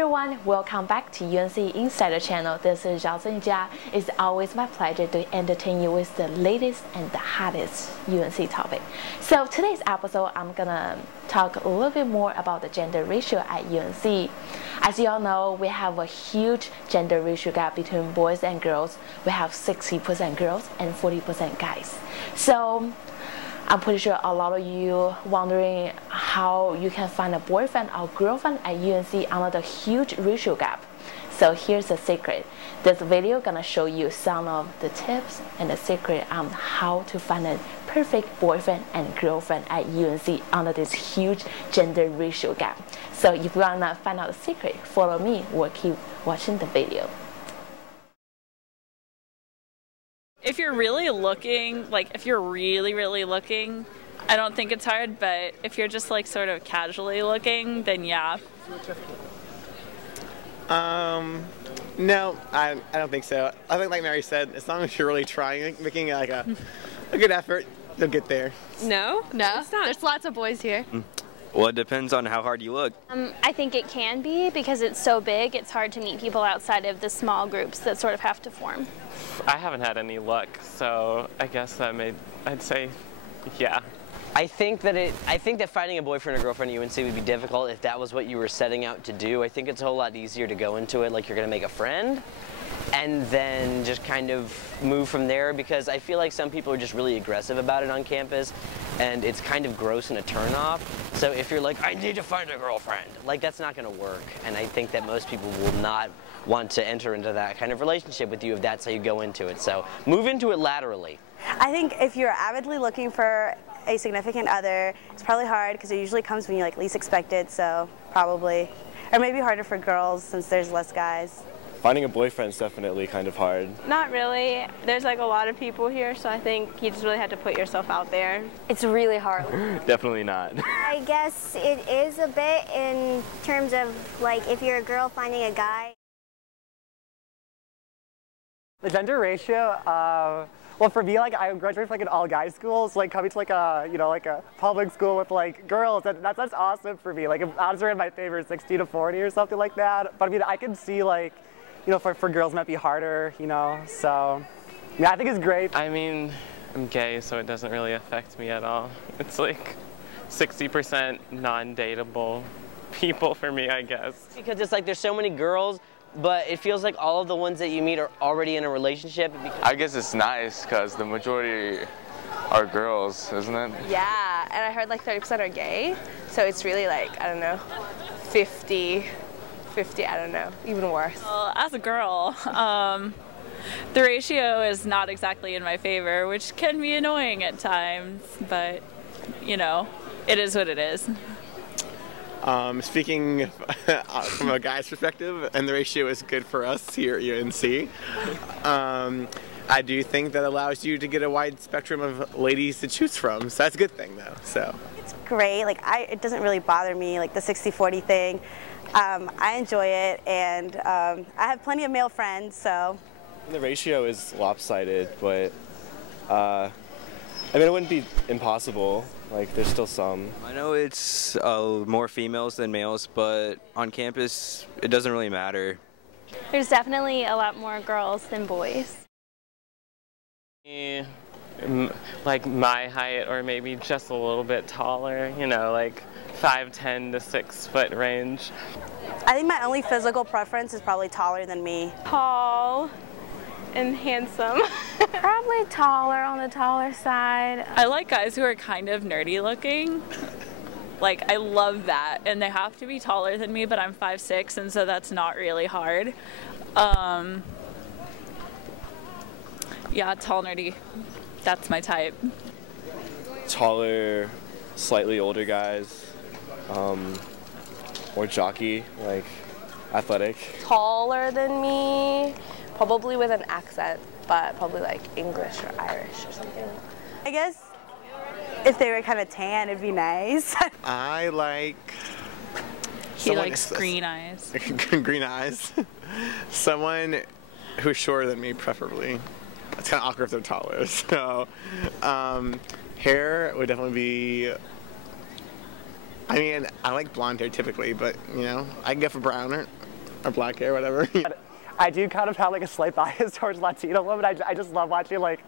everyone, welcome back to UNC Insider Channel. This is Zhao Zhenjia. It's always my pleasure to entertain you with the latest and the hottest UNC topic. So today's episode, I'm gonna talk a little bit more about the gender ratio at UNC. As you all know, we have a huge gender ratio gap between boys and girls. We have 60% girls and 40% guys. So I'm pretty sure a lot of you wondering how you can find a boyfriend or girlfriend at UNC under the huge ratio gap. So here's the secret. This video gonna show you some of the tips and the secret on how to find a perfect boyfriend and girlfriend at UNC under this huge gender ratio gap. So if you wanna find out the secret, follow me or keep watching the video. If you're really looking, if you're really looking, I don't think it's hard, but if you're just sort of casually looking, then yeah. No, I don't think so. I think like Mary said, as long as you're really trying, making a good effort, you'll get there. No, it's not. There's lots of boys here. Well, it depends on how hard you look. I think it can be because it's so big, it's hard to meet people outside of the small groups that sort of have to form. I haven't had any luck, so I guess I'd say, yeah. I think that finding a boyfriend or girlfriend at UNC would be difficult if that was what you were setting out to do. I think it's a whole lot easier to go into it like you're going to make a friend and then just kind of move from there, because I feel like some people are just really aggressive about it on campus and it's kind of gross and a turnoff. So if you're like, I need to find a girlfriend, that's not going to work. And I think that most people will not want to enter into that kind of relationship with you if that's how you go into it. So move into it laterally. I think if you're avidly looking for a significant other, it's probably hard because it usually comes when you least expect it, so probably. Or maybe harder for girls since there's less guys. Finding a boyfriend's definitely kind of hard. Not really. There's a lot of people here, so I think you just really have to put yourself out there. It's really hard. Definitely not. I guess it is a bit in terms of if you're a girl finding a guy. The gender ratio, well, for me, I graduated from an all-guys school, so coming to a public school with girls, that's awesome for me. If odds are in my favor, 60 to 40 or something like that. But I mean, I can see for girls it might be harder, So yeah, I think it's great. I mean, I'm gay, so it doesn't really affect me at all. It's 60% non-dateable people for me, I guess. Because it's there's so many girls, but it feels like all of the ones that you meet are already in a relationship. I guess it's nice because the majority are girls, isn't it? Yeah, and I heard 30% are gay, so it's really I don't know, 50, I don't know, even worse. Well, as a girl, the ratio is not exactly in my favor, which can be annoying at times, but it is what it is. Speaking from a guy's perspective, and the ratio is good for us here at UNC, I do think that allows you to get a wide spectrum of ladies to choose from, so that's a good thing though. So it's great. It doesn't really bother me, the 60-40 thing. I enjoy it, and I have plenty of male friends, so. The ratio is lopsided, but I mean, it wouldn't be impossible. There's still some. I know it's more females than males, but on campus, it doesn't really matter. There's definitely a lot more girls than boys. My height, or maybe just a little bit taller, 5'10" to 6 foot range. I think my only physical preference is probably taller than me. Tall and handsome. Probably taller, on the taller side. I like guys who are kind of nerdy looking. I love that, and they have to be taller than me, but I'm 5'6", and so that's not really hard. Yeah, tall, nerdy. That's my type. Taller, slightly older guys, more jockey, athletic. Taller than me, probably with an accent, but probably English or Irish or something. I guess if they were kind of tan, it'd be nice. I like. He likes green eyes. Green eyes. Someone who's shorter than me, preferably. It's kind of awkward if they're taller. So, hair would definitely be. I mean, I like blonde hair typically, but I can go for brown or black hair, whatever. I do kind of have like a slight bias towards Latino women. I just love watching like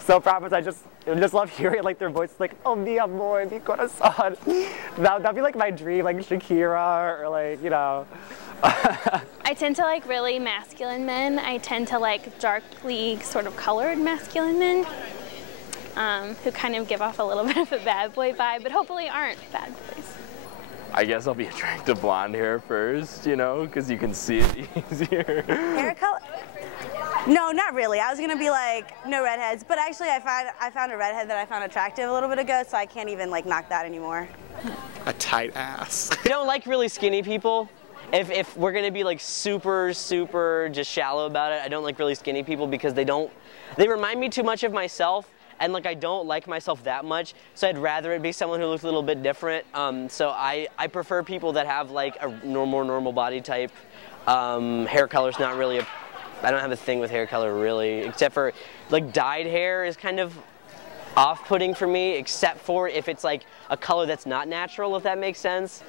soap operas. I just love hearing like their voices like, oh mi amor, mi corazón. That'd be like my dream, like Shakira or like, you know. I tend to like really masculine men. I tend to like darkly sort of colored masculine men who kind of give off a little bit of a bad boy vibe, but hopefully aren't bad boys. I guess I'll be attracted to blonde hair first, you know, because you can see it easier. Hair color? No, not really. I was gonna be like, no redheads, but actually I found a redhead that I found attractive a little bit ago, so I can't even like knock that anymore. A tight ass. I don't like really skinny people. If we're gonna be like super just shallow about it, I don't like really skinny people because they remind me too much of myself. And like I don't like myself that much, so I'd rather it be someone who looks a little bit different. So I prefer people that have like a more normal body type. Hair color's not really I don't have a thing with hair color really, except for like dyed hair is kind of off-putting for me, except for if it's like a color that's not natural, if that makes sense.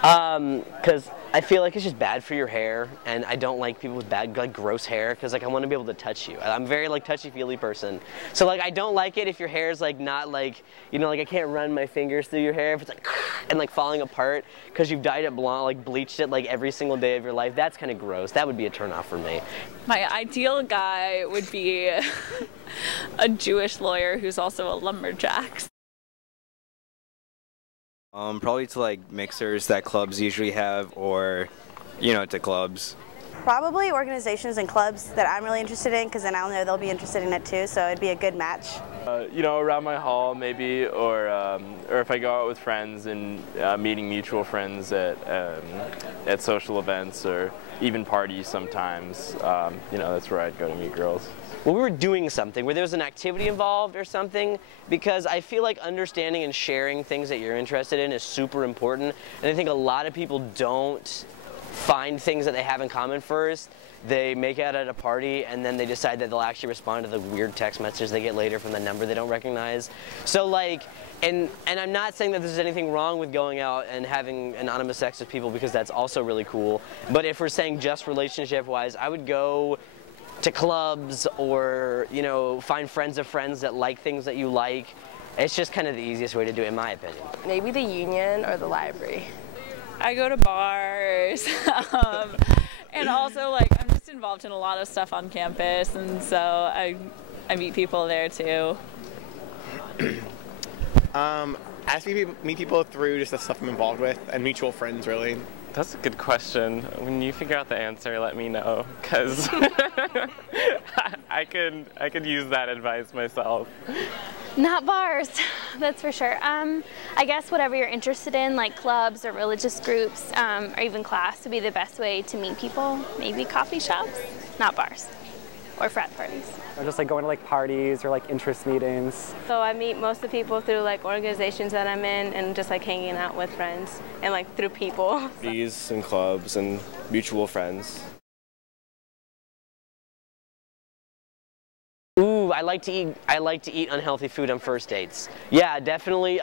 Because I feel like it's just bad for your hair, and I don't like people with bad, like gross hair, because like I want to be able to touch you. I'm a very like touchy-feely person, so like I don't like it if your hair is like not like, you know, like I can't run my fingers through your hair if it's like and like falling apart because you've dyed it blonde, like bleached it like every single day of your life. That's kind of gross. That would be a turn-off for me. My ideal guy would be a Jewish lawyer who's also a lumberjack. Probably to like mixers that clubs usually have, or, you know, to clubs. Probably organizations and clubs that I'm really interested in, because then I'll know they'll be interested in it too, so it'd be a good match. You know, around my hall maybe, or if I go out with friends and meeting mutual friends at social events or even parties sometimes, you know, that's where I'd go to meet girls. Well, we were doing something where there was an activity involved or something, because I feel like understanding and sharing things that you're interested in is super important, and I think a lot of people don't find things that they have in common first. They make out at a party and then they decide that they'll actually respond to the weird text messages they get later from the number they don't recognize. So like, and I'm not saying that there's anything wrong with going out and having anonymous sex with people, because that's also really cool, but if we're saying just relationship wise, I would go to clubs or, you know, find friends of friends that like things that you like. It's just kind of the easiest way to do it, in my opinion. Maybe the union or the library. I go to bars, and also like I'm just involved in a lot of stuff on campus, and so I meet people there too. I just meet people through just the stuff I'm involved with and mutual friends, really. That's a good question. When you figure out the answer, let me know, because I could use that advice myself. Not bars, that's for sure. I guess whatever you're interested in, like clubs or religious groups, or even class, would be the best way to meet people. Maybe coffee shops, not bars, or frat parties. Or just like going to like parties or like interest meetings. So I meet most of the people through like organizations that I'm in, and just like hanging out with friends, and like through people. Parties and clubs and mutual friends. Ooh, I like to eat unhealthy food on first dates. Yeah, definitely.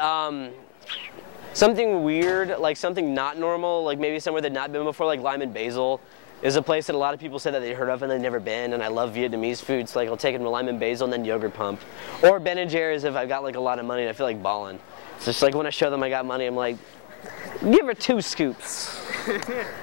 Something weird, like something not normal, like maybe somewhere they've not been before, like Lime and Basil is a place that a lot of people say that they heard of and they've never been, and I love Vietnamese food, so like I'll take them to Lime and Basil and then Yogurt Pump. Or Ben & Jerry's if I've got like a lot of money and I feel like balling. So it's like when I show them I got money, I'm like, give her 2 scoops. You know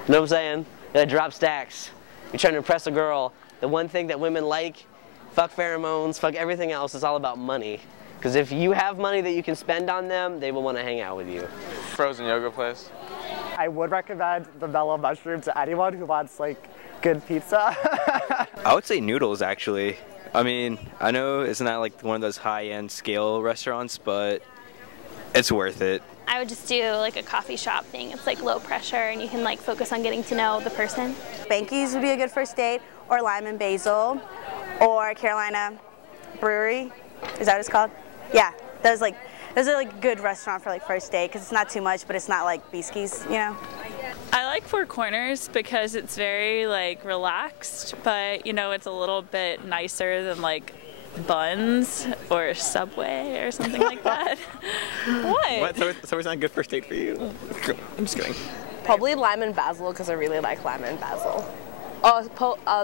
what I'm saying? You gotta drop stacks. You're trying to impress a girl. The one thing that women like, fuck pheromones, fuck everything else, it's all about money. Because if you have money that you can spend on them, they will want to hang out with you. Frozen yogurt place. I would recommend the mellow mushroom to anyone who wants like good pizza. I would say Noodles, actually. I mean, I know it's not like one of those high-end scale restaurants, but it's worth it. I would just do like a coffee shop thing. It's like low pressure and you can like focus on getting to know the person. Banky's would be a good first date, or Lime and Basil, or Carolina Brewery. Is that what it's called? Yeah, those are like good restaurant for like first date, because it's not too much, but it's not like Beeskie's, you know? I like Four Corners because it's very like relaxed, but you know, it's a little bit nicer than like Buns or Subway or something like that. What? So it's not a good first date for you? I'm just kidding. Probably lime and basil because I really like lime and basil. Oh,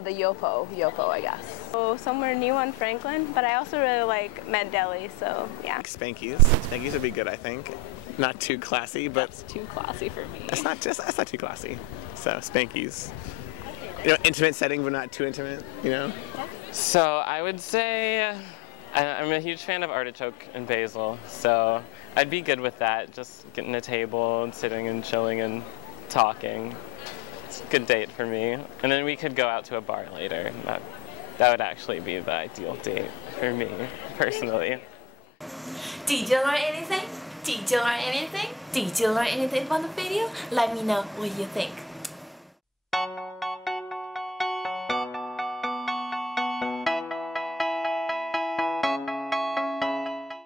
the Yopo, I guess. Oh, somewhere new on Franklin, but I also really like Med Deli, so yeah. Spankies. Spankies would be good, I think. Not too classy, but That's too classy for me. that's not too classy. So Spankies. You know, intimate setting, but not too intimate. You know. So I would say I'm a huge fan of artichoke and basil, so I'd be good with that. Just getting a table and sitting and chilling and talking. It's a good date for me. And then we could go out to a bar later. That would actually be the ideal date for me, personally. Did you learn anything? Did you learn anything? Did you learn anything from the video? Let me know what you think.